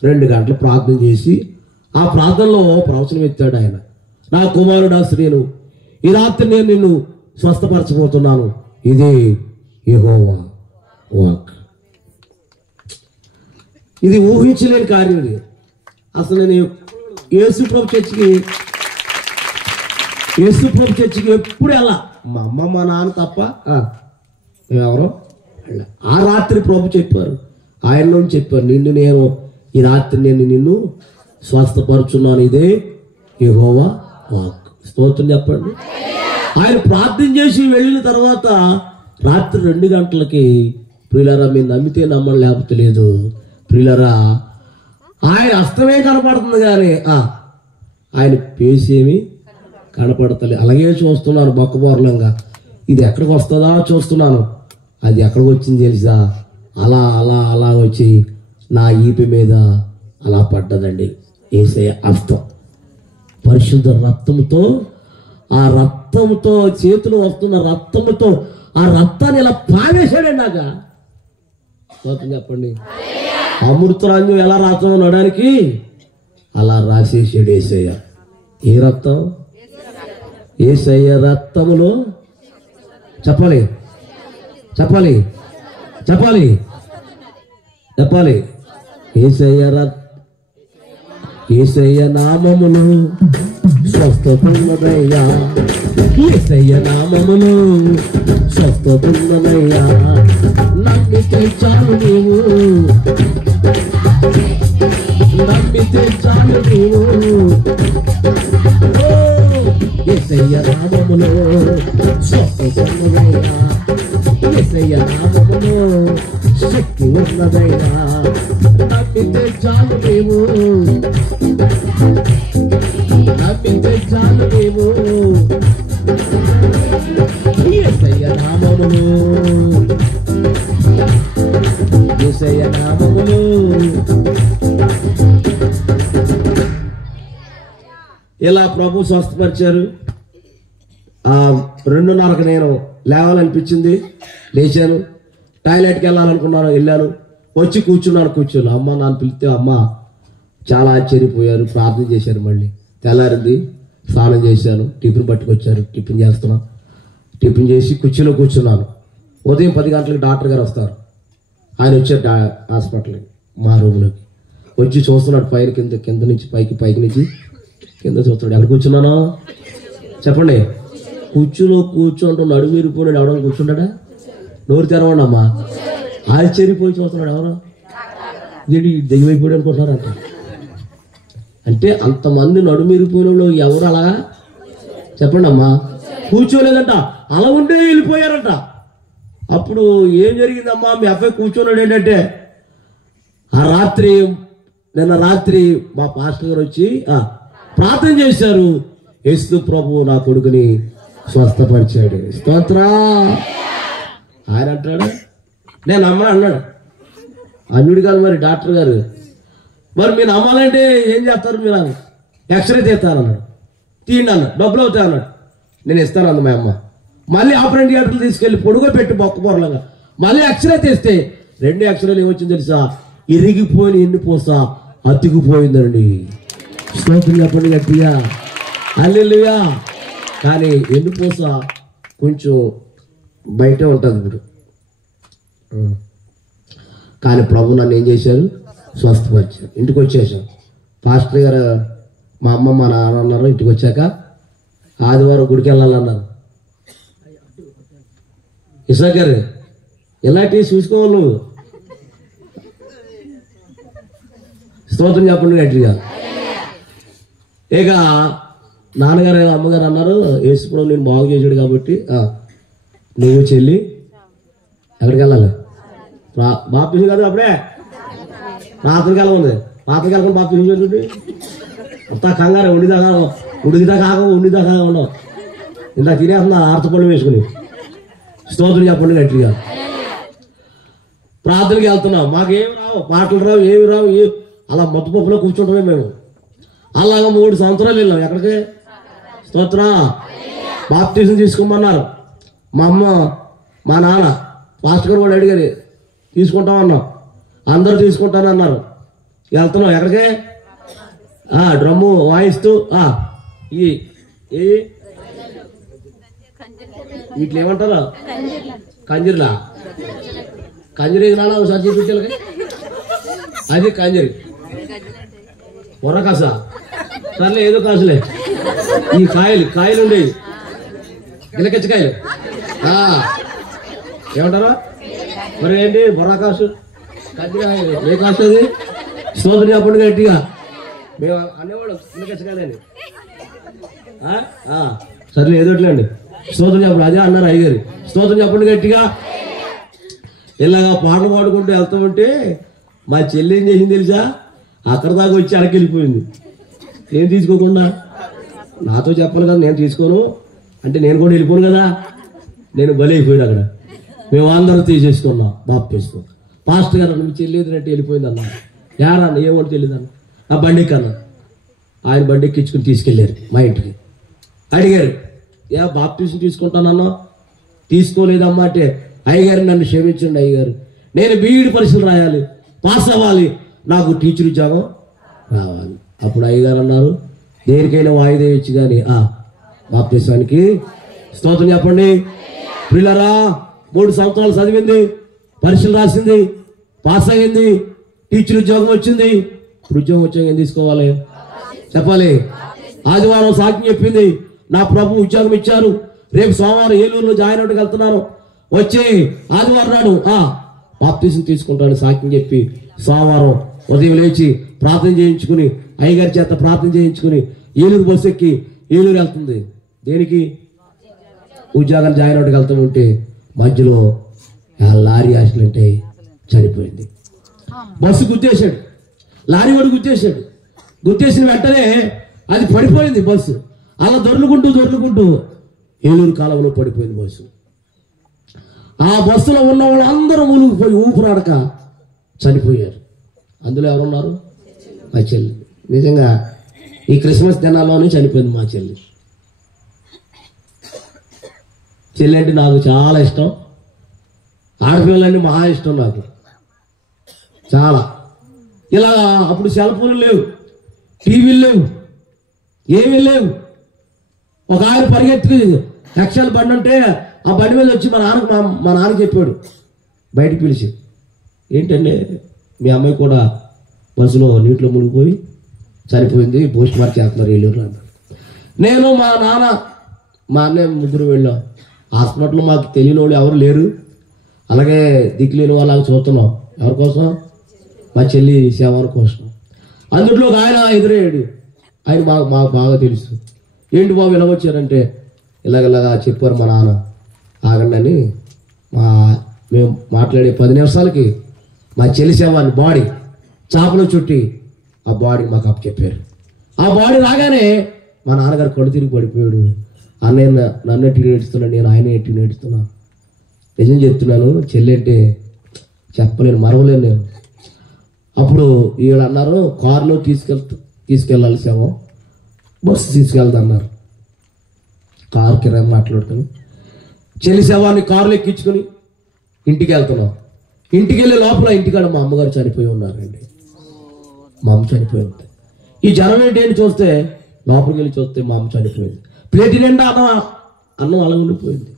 2 గంటలు ప్రార్థన చేసి ఆ ప్రార్థనలో ప్రవచనం ఎత్తాడు ఆయన. నా కుమారుడా శ్రీను, ఈ రాత్రి నేను నిన్ను స్వస్థపరచబోతున్నాను, ఇది యెహోవా వాక్. ఇది ఊహించలేని కార్యం. ఇది అసలు నేను యేసుప్రభు చర్చికి ఎప్పుడు వెళ్ళా, మా అమ్మ మా నాన్న తప్ప ఎవరో. ఆ రాత్రి ప్రభు చెప్పారు, ఆయనలో చెప్పారు, ఈ రాత్రి నేను నిన్ను స్వస్థపరుచున్నాను, ఇదే యెహోవా వాక్. స్తోత్రం చెప్పండి. ఆయన ప్రార్థన చేసి వెళ్ళిన తర్వాత రాత్రి 2 గంటలకి ప్రియులారా, మీరు నమ్మితే నమ్మడం లేకపోతే లేదు ప్రియులారా, ఆయన హస్తమే కనపడుతుంది కానీ ఆయన పేసేమి కనపడతలే. అలాగే చూస్తున్నాను బొక్కబోర్లంగా, ఇది ఎక్కడికి వస్తుందా చూస్తున్నాను. అది ఎక్కడికి వచ్చింది తెలుసా, అలా అలా అలా వచ్చి నా ఈపి మీద అలా పడ్డదండి యేసయ్య హస్తం. పరిశుద్ధ రక్తంతో, ఆ రక్తంతో చేతులు వస్తున్న రక్తంతో ఆ రక్తాన్ని ఇలా పావేశాడండి. నాగా చెప్పండి, అమృతరాజ్యం ఎలా రాస్తామో నడడానికి అలా రాసేసాడు యేసయ్య. ఏ రక్తం? యేసయ్య రక్తములో చెప్పాలి చెప్పాలి చెప్పాలి చెప్పాలి యేసయ్య నామములో స్వస్థతన్నదయ్యా, యేసయ్య నామములో స్వస్థతన్నదయ్యా. నమ్మితే చాలు నీవు, నమ్మితే చాలు నీవు, యేసయ్య నామములో స్వస్థతన్నదయ్యా, యేసయ్య నామములో శక్తి ఉన్నదయ్యా. నమ్మితే చాలు నీవు, నమ్మితే చాలు నీవు, యేసయ్య నామములో, యేసయ్య నామములో. ఇలా ప్రభు స్వస్థపరిచారు. 2:30కి నేను లేవాలనిపించింది, లేచాను. టాయిలెట్కి వెళ్ళాలనుకున్నాను, వెళ్ళాను. వచ్చి కూర్చున్నాను. అమ్మ నాన్న పిలిస్తే అమ్మ చాలా ఆశ్చర్యపోయారు, ప్రార్థన చేశారు. మళ్ళీ తెల్లారింది, స్నానం చేశాను, టిఫిన్ పట్టుకొచ్చారు, టిఫిన్ చేస్తున్నాం. టిఫిన్ చేసి కుర్చీలో కూర్చున్నాను. ఉదయం 10 గంటలకు డాక్టర్ గారు వస్తారు. ఆయన వచ్చారు హాస్పిటల్కి, మా రూమ్లోకి వచ్చి చూస్తున్నాడు. పైన కింద నుంచి పైకి నుంచి కింద చూస్తున్నాడు. ఎక్కడ కూర్చున్నానో చెప్పండి. కుర్చీలో కూర్చుంటూ నడుము విరిగిపోయినాడు. ఎవడో కూర్చుంటాడా? నోరు తెరవండి అమ్మా. ఆశ్చర్యపోయి చూస్తున్నాడు. ఎవరో ఇది దెయ్యమైపోయాడు అనుకుంటున్నారంట. అంటే అంతమంది నడుమిరిపోయిన వాళ్ళు ఎవరు అలాగా చెప్పండి అమ్మా, కూర్చోలేదంట, అలా ఉంటే వెళ్ళిపోయారంట. అప్పుడు ఏం జరిగిందమ్మా, మీ అబ్బాయి కూర్చున్నాడు ఏంటంటే, నిన్న రాత్రి మా పాస్టర్ గారు వచ్చి ప్రార్థన చేశారు, యేసు ప్రభు నా కొడుకుని స్వస్థపరిచాడు. స్తోత్రా. ఆయన అంటాడు, నేను నమ్మను అన్నాడు. అన్యుడు కాదు మరి డాక్టర్ గారు. మరి మీరు నమ్మాలంటే ఏం చేస్తారు మీరు? అని ఎక్స్రే తీస్తానన్నాడు. తీయండి అన్నాడు. డబ్బులు అవుతాయి అన్నాడు. నేను ఇస్తాను అంది మా అమ్మ. మళ్ళీ ఆపరేషన్ థియేటర్లు తీసుకెళ్ళి పొడుగా పెట్టి బొక్కబొరలంగా మళ్ళీ ఎక్స్రే తీస్తే 2 ఎక్స్రేలు ఏమొచ్చింది తెలుసా? ఇరిగిపోయిన ఎన్నిపోస అతికిపోయిందండి. స్తోత్రం చెప్పండి గట్టిగా, హల్లెలూయా. కానీ ఎన్నిపోస కొంచెం బయటే ఉంటుంది ఇప్పుడు. కానీ ప్రభు నన్ను ఏం చేశారు? స్వస్థపరిచారు. ఇంటికి వచ్చేసాం. పాస్టర్ గారు మా అమ్మ మా నాన్న అన్నారు. ఇంటికి వచ్చాక ఆదివారం గుడికి వెళ్ళాలన్నారు. ఇసాక్ గారు ఇలాంటివి చూసుకోవాలి నువ్వు. స్తోత్రం చెప్పండి గట్టిగా. ఇక నాన్నగారు అమ్మగారు అన్నారు, యేసు ప్రభు నేను బాగు చేశాడు కాబట్టి నువ్వు చెల్లి ఎక్కడికి వెళ్ళాలి? బాప్తిజం కాదు అప్పుడే రాత్రికి వెళ్ళ ఉంది. రాత్రికి వెళ్ళకుండా బాప్తిజం చూడండి. అంతా కంగారు ఉండిదాకా ఉండవు. ఇంత తినేస్తున్నా ఆర్తపళ్ళు వేసుకుని. స్తోత్రం చెప్పండి గట్టిగా. ప్రార్థనకి వెళ్తున్నాం, మాకేమి రావు, పాటలు రావు, ఏమి రావు. అలా మొత్తపప్పులో కూర్చుంటామే మేము. అలాగా 3 సంవత్సరాలు వెళ్ళాం. ఎక్కడికి? స్తోత్రం. బాప్తిజం తీసుకోమన్నారు. మా అమ్మ మా నాన్న పాస్టర్ గారు వాళ్ళు అడిగారు, తీసుకుంటామన్నాం. అందరూ తీసుకుంటానన్నారు. వెళ్తున్నాం. ఎక్కడికి? డ్రమ్ము వాయిస్తూ వీటిలో ఏమంటారు? కంజరిలా. కంజరి నాన్న ఒకసారి చూపించాలి. అది కంజరి కాస. సర్లే ఏదో కాసులే. ఈ కాయలు ఉండేవి, గిలకెచ్చకాయలు ఏమంటారా మరి? ఏంటి బొర్రకాసు, కంజరి ఏ కాసు అది? స్తోత్రం చెప్పండి గట్టిగా. మేము అనేవాడు గిలకెచ్చకాయలని. సర్లే ఏదోట్లేండి. స్తోత్రం చెప్పండి. అదే అన్నారు అయ్యగారు. స్తోత్రం చెప్పండి గట్టిగా. ఇలాగా పాటలు పాడుకుంటూ వెళ్తామంటే మా చెల్లి ఏం చేసింది తెలుసా? అక్కడ దాకా వచ్చి అక్కడికి వెళ్ళిపోయింది. ఏం తీసుకోకుండా. నాతో చెప్పాలి కదా, నేను తీసుకోను అంటే నేను కూడా వెళ్ళిపోను కదా. నేను బలి అయిపోయాడు అక్కడ. మేము అందరం తీసేసుకున్నాం. బాప్తిజం. పాస్టర్ గారు మీ చెల్లి ఎదురంటే వెళ్ళిపోయింది అన్న. యారా అన్న? ఏమో తెలియదు అన్న. ఆ బండికి అన్న. ఆయన బండి ఎక్కించుకుని తీసుకెళ్ళారు మా ఇంటికి. అడిగారు, బాప్తిజం తీసుకుంటానన్నా? తీసుకోలేదమ్మా అంటే, అయ్యగారు నన్ను క్షమించండి అయ్యగారు, నేను బీఈడి పరీక్షలు రాయాలి, పాస్ అవ్వాలి, నాకు టీచర్ ఉద్యోగం రావాలి. అప్పుడు అయ్యగారు అన్నారు, దేనికైనా వాయిదా ఇచ్చి కానీ బాప్తిజానికి స్తోత్రం చెప్పండి. పిల్లరా 3 సంవత్సరాలు చదివింది, పరీక్షలు రాసింది, పాస్ అయ్యింది, టీచర్ ఉద్యోగం వచ్చింది. ఇప్పుడు ఉద్యోగం వచ్చాక ఏం తీసుకోవాలి చెప్పాలి? ఆదివారం సాక్ష్యం చెప్పింది, నా ప్రభు ఉద్యోగం ఇచ్చారు, రేపు సోమవారం ఏలూరులో జాయిన్ అవడానికి వెళ్తున్నాను, వచ్చే ఆదివారం నాడు బాప్తిజం తీసుకుంటాను సాక్ష్యం చెప్పి సోమవారం ఉదయం లేచి ప్రార్థన చేయించుకుని, అయ్యగారి చేత ప్రార్థన చేయించుకుని ఏలూరు బస్సు ఎక్కి ఏలూరు వెళ్తుంది. దేనికి? ఉద్యోగాలు జాయిన్ అవడానికి వెళ్తూ ఉంటే మధ్యలో లారీ యాక్సిడెంట్ అయి చనిపోయింది. బస్సు గుద్దేశాడు, లారీ వాడు గుద్దేశాడు. గుద్దేసిన వెంటనే అది పడిపోయింది బస్సు. అలా దొర్లుకుంటూ ఏలూరు కాలంలో పడిపోయింది బస్సు. ఆ బస్సులో ఉన్న వాళ్ళందరూ మునిగిపోయి ఊపిరాడక చనిపోయారు. అందులో ఎవరున్నారు? మా చెల్లి. నిజంగా ఈ క్రిస్మస్ దినాల్లోనే చనిపోయింది మా చెల్లి. చెల్లి అంటే నాకు చాలా ఇష్టం. ఆడపిల్లలంటే మహా ఇష్టం నాకు చాలా. ఇలా అప్పుడు సెల్ ఫోన్లు లేవు, టీవీలు లేవు, ఏమీ లేవు. ఒక ఆయన పరిగెత్తుకు లక్షల బండి ఉంటే ఆ బండి మీద వచ్చి మా నాన్న చెప్పాడు, బయటికి పిలిచి, ఏంటంటే మీ అమ్మాయి కూడా బస్సులో నీటిలో మునిగిపోయి చనిపోయింది, పోస్ట్ మార్క్ చేస్తున్నారు ఏలూరులో అన్నాడు. నేను మా నాన్న మా అన్నయ్య ముగ్గురు వెళ్ళాం. హాస్పిటల్లో మాకు తెలియని వాళ్ళు ఎవరు లేరు, అలాగే దిక్కులేని వాళ్ళకి చూస్తున్నాం. ఎవరి కోసం? మా చెల్లి సేవ కోసం. అందుట్లో ఒక ఆయన ఎదురయ్యాడు. ఆయన మాకు బాగా తెలుసు. ఏంటి బాబు ఇలా వచ్చారంటే, ఇలాగ చెప్పారు మా నాన్న. ఆగండి అని మేము మాట్లాడే 10 నిమిషాలకి మా చెల్లి సేవాన్ని బాడీ చాపలో చుట్టి ఆ బాడీ మాకు అప్పు చెప్పారు. ఆ బాడీ రాగానే మా నాన్నగారు కళ్ళు తిరిగి పడిపోయాడు. అన్నయ్య నన్ను ఎట్టి నేడుస్తున్నాను, నేను ఆయన ఎట్టి నేడుస్తున్నాను. నిజం చెప్తున్నాను, చెల్లి అంటే చెప్పలేను, మరవలేను నేను. అప్పుడు వీళ్ళు అన్నారు, కారులో తీసుకెళ్ళాలి సేవ, బస్సు తీసుకెళ్తాన్నారు. కారు కిరాయి మాట్లాడుకుని చెల్లి శవాన్ని కారులో ఎక్కించుకుని ఇంటికి వెళ్తున్నాం. ఇంటికి వెళ్ళే లోపల ఇంటికాడ మా అమ్మగారు చనిపోయి ఉన్నారండి. మా అమ్మ చనిపోయి ఉంది. ఈ జనం ఏంటి అని చూస్తే, లోపలికి వెళ్ళి చూస్తే మా అమ్మ చనిపోయింది. ప్లేట్ నిండా అన్నం అలా ఉండిపోయింది.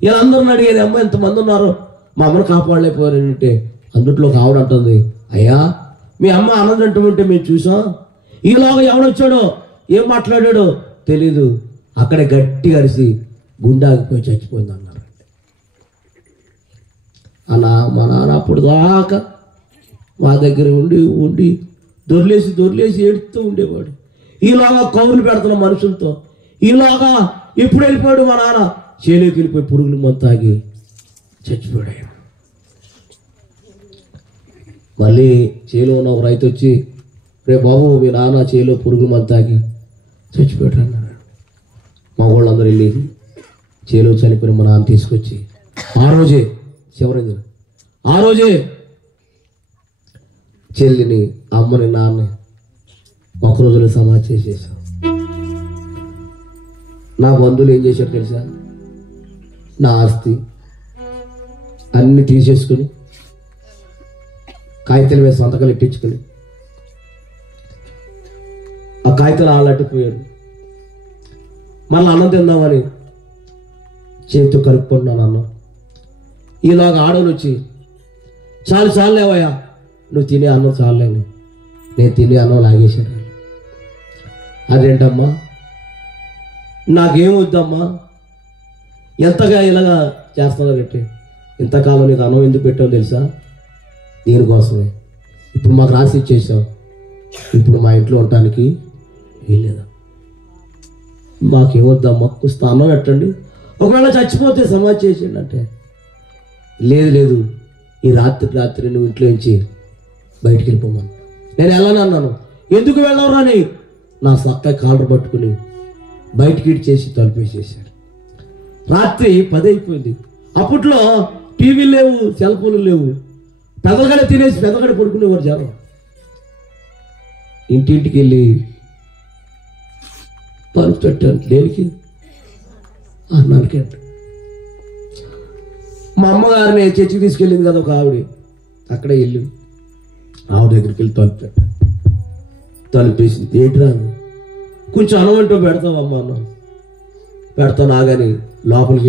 ఇలా అందరూ అడిగేది, అమ్మ ఎంతమంది ఉన్నారు, మా అమ్మను కాపాడలేకపోయారంటే అందుట్లో ఒక ఆవిడ అంటుంది, అయ్యా మీ అమ్మ అన్నం తింటుంటే మేము చూసాం, ఈలోగా ఎవడొచ్చాడో ఏం మాట్లాడాడో తెలీదు, అక్కడే గట్టిగా అరిసి గుండె ఆగిపోయి చచ్చిపోయింది అన్నారు. అలా మా నాన్న అప్పుడు దాకా మా దగ్గర ఉండి దొర్లేసి ఏడుస్తూ ఉండేవాడు. ఈలాగా కౌరులు పెడుతున్న మనుషులతో. ఈలాగా ఎప్పుడు వెళ్ళిపోయాడు మా నాన్న చేలోకి వెళ్ళిపోయి పురుగుల మందు తాగి చచ్చిపోయాడు. మళ్ళీ చేలో ఉన్న ఒక రైతు వచ్చి, రే బాబు మీ నాన్న చేలో పురుగుల మందు తాగి చచ్చిపోయాడు అన్నాడు. మా వాళ్ళందరూ వెళ్ళి చేలో చనిపోయిన మా నాన్న తీసుకొచ్చి ఆ రోజే చెల్లిని, అమ్మని, నాన్న ఒక రోజులో సమాధి చేసేసాం. నా బంధువులు ఏం చేశారు తెలుసా? నా ఆస్తి అన్ని తీసేసుకుని కాగితాల మీద సంతకాలు ఇప్పించుకుని ఆ కాగితాలు ఆళ్ళట్టిపోయాడు. మళ్ళీ అన్నం తిందామని చేతితో కలుపుకుంటున్నాను అన్నం. ఈలాగా ఆడవాళ్ళు వచ్చి, చాలు లేవయ్యా, నువ్వు తినే అన్నం చాలులేని, నేను తినే అన్నం లాగేశాను. అదేంటమ్మా, నాకేం వద్దమ్మా, ఎంతగా ఇలాగా చేస్తానో పెట్టి, ఇంతకాలం నీకు అన్నం ఎందుకు పెట్టావు తెలుసా? దీనికోసమే. ఇప్పుడు మాకు రాసి ఇచ్చేసావు, ఇప్పుడు మా ఇంట్లో ఉండటానికి వీల్లేదా? మాకేమొద్దమ్మా, కొంచెం అన్నం పెట్టండి, ఒకవేళ చచ్చిపోతే సమాధి చేసేయండి అంటే, లేదు ఈ రాత్రి నువ్వు ఇంట్లో నుంచి బయటికి వెళ్ళిపోమని. నేను వెళ్ళనన్నాను. ఎందుకు వెళ్ళవరా అని నా సక్క కాలర్ పట్టుకుని బయటికి చేసి తలుపేసేసాడు. రాత్రి 10 అయిపోయింది. అప్పట్లో టీవీలు లేవు, సెల్ ఫోన్లు లేవు. పెదగడ తినేసి పెదగడ పడుకునేవారు జనం. ఇంటింటికి వెళ్ళి తలుపు పెట్టాను. దేనికి? అన్నానికి. మా అమ్మగారిని చర్చికి తీసుకెళ్ళింది కదా ఒక ఆవిడ, అక్కడే వెళ్ళి ఆవిడ దగ్గరికి వెళ్ళి తలుపేసింది. ఏంట్రా, కొంచెం అన్నం అంటూ పెడతావమ్మా అన్న. పెడతాను ఆగాని లోపలికి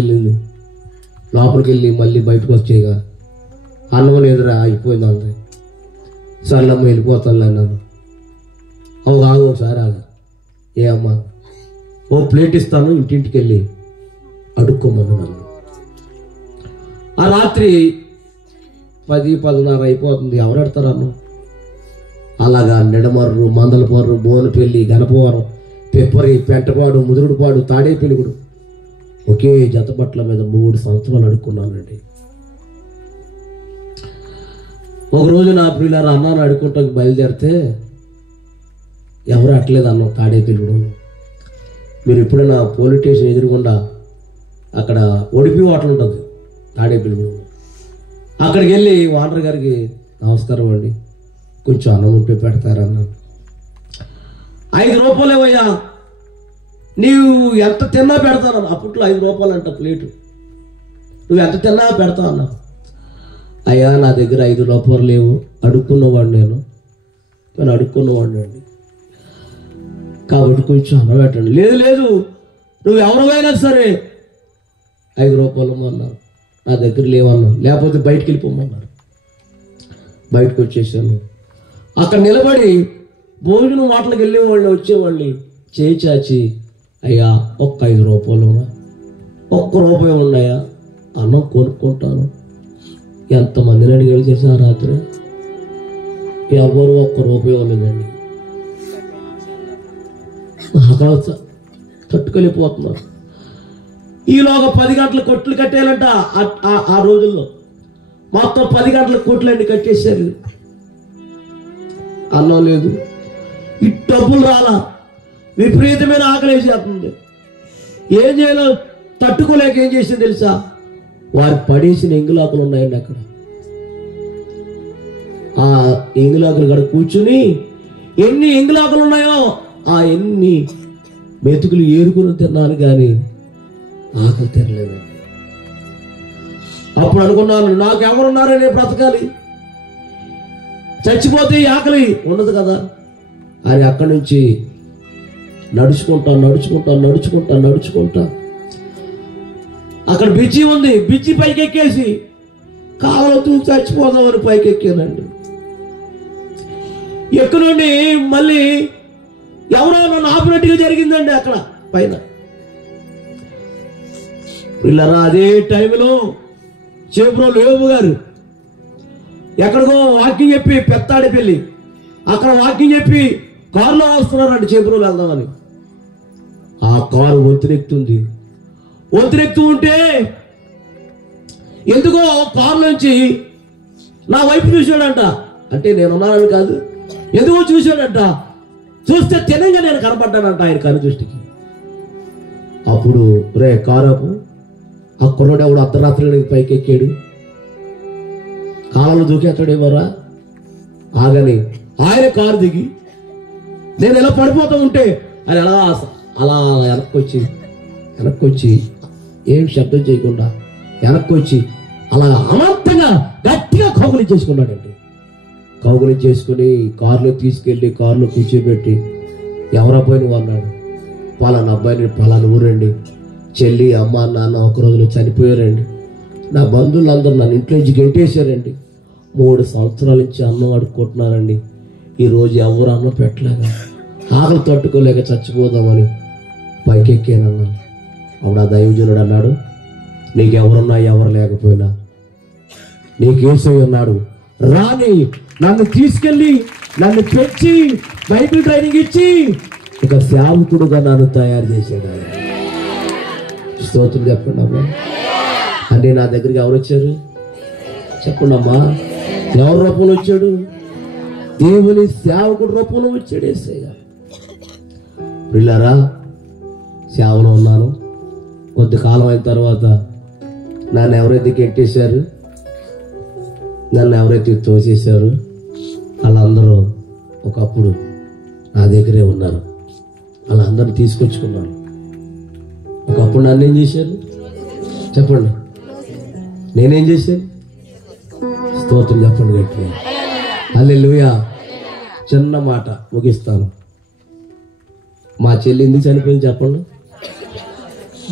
వెళ్ళి మళ్ళీ బయటకు వచ్చేగా, అన్నం లేదురా అయిపోయింది అంది. సర్లమ్మ వెళ్ళిపోతాను అన్నాను. ఆగు ఒకసారి ఆగా. ఏ అమ్మా, ఓ ప్లేట్ ఇస్తాను, ఇంటింటికి వెళ్ళి అడుక్కోమని నన్ను. ఆ రాత్రి 10-10:30 అయిపోతుంది. ఎవరు పెడతారన్న? అలాగా నిడమర్రు, మందలపర్రు, బోనపల్లి, గణపవరం, పెప్పరి, పెంటపాడు, ముదురుడుపాడు, తాడేపెలుగుడు ఒకే జత బట్టల మీద 3 సంవత్సరాలు అడుక్కున్నానండి. ఒకరోజు నా ప్రియులారా అన్నాను అడుక్కుంటానికి బయలుదేరితే ఎవరు అట్లేదు అన్నాం. తాడేపెలుగుడు మీరు ఎప్పుడైనా పోలీస్ స్టేషన్ ఎదురుగుండా అక్కడ ఒడిపి హోటల్ ఉంటుంది, తాడేపెలుగుడు. అక్కడికి వెళ్ళి ఓనర్ గారికి నమస్కారం అండి, కొంచెం అన్నం ఉంటే పెడతారన్నాను. 5 రూపాయలేవయ్యా, నీవు ఎంత తిన్నా పెడతాను. అప్పట్లో 5 రూపాయలు అంట ప్లేటు. నువ్వు ఎంత తిన్నా పెడతా అన్నా. అయ్యా నా దగ్గర 5 రూపాయలు లేవు, అడుక్కున్నవాడు నేను అడుక్కున్నవాడిని అండి, కాబట్టి కొంచెం అన్నం పెట్టండి. లేదు నువ్వు ఎవరివైనా సరే 5 రూపాయలు అన్నారు. నా దగ్గర లేవన్నా, లేకపోతే బయటికి వెళ్ళిపోమన్నారు. బయటకు వచ్చేసాను. అక్కడ నిలబడి భోజనం వాటికి వెళ్ళేవాళ్ళు వచ్చేవాళ్ళని చేయి చాచి, అయ్యా ఒక్క 5 రూపాయలు, ఒక్క రూపాయి ఉన్నాయా, అన్నం కొనుక్కుంటాను. ఎంతమందిని అడిగాడు చేసా రాత్రి, ఎవరు ఒక్క రూపాయి లేదండి. ఆకలి తట్టుకెళ్ళిపోతున్నారు. ఈలోగా 10 గంటల కొట్లు కట్టేయాలంట. ఆ రోజుల్లో మొత్తం 10 గంటల కొట్లన్నీ కట్టేశారు. అన్నం లేదు, ఈ డబ్బులు రాలా, విపరీతమైన ఆకలి వేసేస్తుంది. ఏం చేయాలో తట్టుకోలేక ఏం చేసింది తెలుసా? వారు పడేసిన ఎంగులాకులు ఉన్నాయండి అక్కడ. ఆ ఎంగులాకులు కూడా కూర్చుని ఎన్ని ఎంగులాకులు ఉన్నాయో ఆ ఎన్ని మెతుకులు ఏరుకుని తిన్నాను కానీ ఆకలి తెరలేదు. అప్పుడు అనుకున్నాను, నాకెవరున్నారో నేను బ్రతకాలి, చచ్చిపోతే ఈ ఆకలి ఉండదు కదా అని అక్కడి నుంచి నడుచుకుంటా అక్కడ బిజ్జి ఉంది. బిజ్జి పైకి ఎక్కేసి కావలతూ చచ్చిపోదామని పైకి ఎక్కానండి. ఎక్కడుండి మళ్ళీ ఎవరో నన్ను ఆపినట్టుగా జరిగిందండి అక్కడ పైన. పిల్లరా అదే టైంలో చేబ్రోలు యోబు గారు ఎక్కడికో వాకింగ్ చెప్పి పెత్తాడిపల్లి అక్కడ వాకింగ్ చెప్పి కారులో వస్తున్నారండి చేబ్రోలు వెళ్దామని. ఆ కారు వంతునెక్కుతుంది. వంతునెక్కుతూ ఉంటే ఎందుకో కారులోంచి నా వైపు చూశాడంట. అంటే నేనున్నానని కాదు, ఎందుకో చూశాడంట. చూస్తే తెలంగా నేను కనపడ్డానంట ఆయన కను దృష్టికి. అప్పుడు రే కారాపు, ఆ కుర్రోడు ఎవడు అర్ధరాత్రి పైకి ఎక్కాడు, కాలంలో దూకేస్తాడేమోరా ఆగని ఆయన కారు దిగి నేను ఎలా పడిపోతూ ఉంటే ఆయన అలా వెనక్కి వచ్చి ఏం శబ్దం చేయకుండా వెనక్కి వచ్చి అలా అనంతంగా గట్టిగా కౌగులించేసుకున్నాడండి. కౌగులించేసుకుని కారులో తీసుకెళ్ళి కారులో కూర్చోబెట్టి ఎవరబ్బాయి నువ్వు అన్నాడు. పలానా అబ్బాయిని పలానా ఊరండి, చెల్లి అమ్మ నాన్న ఒక రోజులో చనిపోయారండి, నా బంధువులందరూ నన్ను ఇంట్లో నుంచి గెంటేశారండి, 3 సంవత్సరాల నుంచి అన్నం అడుక్కుంటున్నారండి, ఈరోజు ఎవరు అన్నం పెట్టలేక ఆకలి తట్టుకోలేక చచ్చిపోదామని పైకెక్కానన్నా. అప్పుడు ఆ దైవజనుడు అన్నాడు, నీకెవరున్నా ఎవరు లేకపోయినా నీకేసై ఉన్నాడు, రాని నన్ను తీసుకెళ్ళి నన్ను పెంచి బైబిల్ ట్రైనింగ్ ఇచ్చి ఒక సేవకుడుగా నన్ను తయారు చేశాడు. స్తోత్రం చెప్పండి అమ్మా. అంటే నా దగ్గరికి ఎవరు వచ్చారు చెప్పండి అమ్మా. ఎవరి రూపంలో వచ్చాడు? దేవుని సేవకుడు రూపంలో వచ్చాడు యేసయ్య. పిల్లారా, సేవలో ఉన్నాను. కొద్ది కాలం అయిన తర్వాత నన్ను ఎవరైతే గెంటేశారు, నన్ను ఎవరైతే తోసేశారు, వాళ్ళందరూ ఒకప్పుడు నా దగ్గరే ఉన్నారు. వాళ్ళందరూ తీసుకొచ్చుకున్నారు. ఒకప్పుడు నన్ను ఏం చేశారు చెప్పండి, నేనేం చేశాను? స్తోత్రం చెప్పండి గట్టిగా. హల్లెలూయా. చిన్న మాట ముగిస్తాను. మా చెల్లి ఎందుకు చనిపోయింది చెప్పండి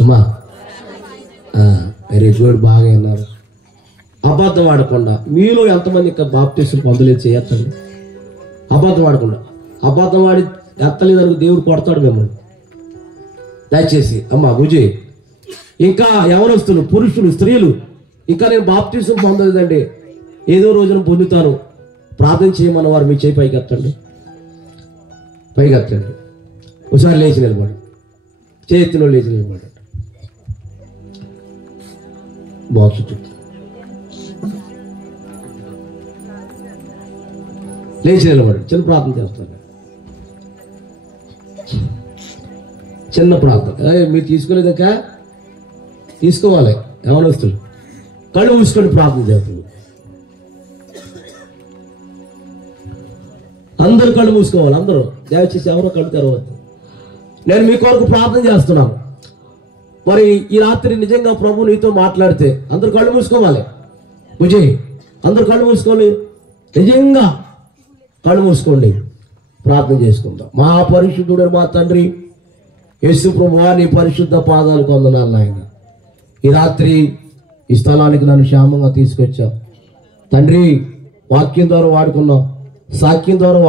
అమ్మా. వెరీ గుడ్, బాగా అన్నారు. అబద్ధం ఆడకుండా మీలో ఎంతమంది ఇంకా బాప్టిజం పొందలేదు చేయొచ్చండి. అబద్ధం ఆడకుండా, అబద్ధం ఆడి ఎత్తలేదనుకో దేవుడు కొడతాడు మిమ్మల్ని. దయచేసి అమ్మా బుజి, ఇంకా యవనస్తులు, పురుషులు, స్త్రీలు, ఇంకా నేను బాప్టిజం పొందలేదండి, ఏదో రోజున పొందుతాను, ప్రార్థన చేయమన్న వారు మీ చేయి పైకి ఎత్తండి, పైకి ఎత్తండి. ఒకసారి లేచి నిలబడి, చేతిలో లేచి నిలబడి, బాక్స్ చుట్టూ లేచి నిలబడి చిన్న ప్రార్థన చేస్తాను. చిన్న ప్రార్థన మీరు తీసుకోలేదు ఇంకా తీసుకోవాలి. యవనస్తులు కళ్ళు మూసుకొని ప్రార్థన చేస్తారు. అందరూ కళ్ళు మూసుకోవాలి. అందరూ దయచేసి ఎవరో కళ్ళు తెరవద్దు. నేను మీ కొరకు ప్రార్థన చేస్తున్నాను. మరి ఈ రాత్రి నిజంగా ప్రభు నీతో మాట్లాడితే అందరు కళ్ళు మూసుకోవాలి. విజయ్, అందరు కళ్ళు మూసుకోవాలి. నిజంగా కళ్ళు మూసుకోండి, ప్రార్థన చేసుకుందాం. మా పరిశుద్ధుడు మా తండ్రి యేసు ప్రభువా, నీ పరిశుద్ధ పాదాలకు వందనాలు నాయన. ఈ రాత్రి ఈ స్థలానికి నన్ను క్షేమంగా తీసుకొచ్చావు తండ్రి. వాక్యం ద్వారా వాడుకున్నాం, సాక్ష్యం ద్వారా